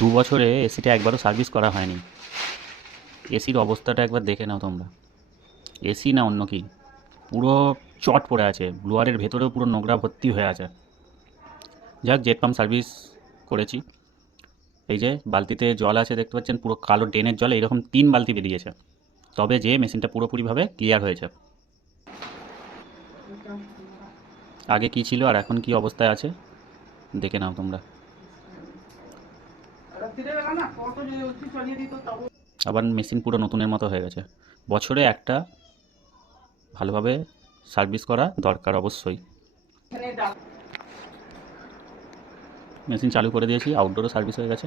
2 বছরে এসিটা একবারও সার্ভিস করা হয়নি। এসির অবস্থাটা একবার দেখে নাও তোমরা। এসি না অন্য কি, পুরো চট পড়ে আছে, ব্লোয়ারের ভেতরেও পুরো নোংরা ভর্তি হয়ে আছে। যাক, জেট পাম্প সার্ভিস করেছি। এই যে বালতিতে জল আছে দেখতে পাচ্ছেন, পুরো কালো ড্রেনের জলে এরকম 3 বালতি বেরিয়েছে, তবে যে মেশিনটা পুরোপুরিভাবে ক্লিয়ার হয়েছে। আগে কি ছিল আর এখন কি অবস্থায় আছে দেখে নাও তোমরা। আবার মেশিন পুরো নতুনের মতো হয়ে গেছে। বছরে একটা ভালোভাবে সার্ভিস করা দরকার অবশ্যই। মেশিন চালু করে দিয়েছি, আউটডোরও সার্ভিস হয়ে গেছে।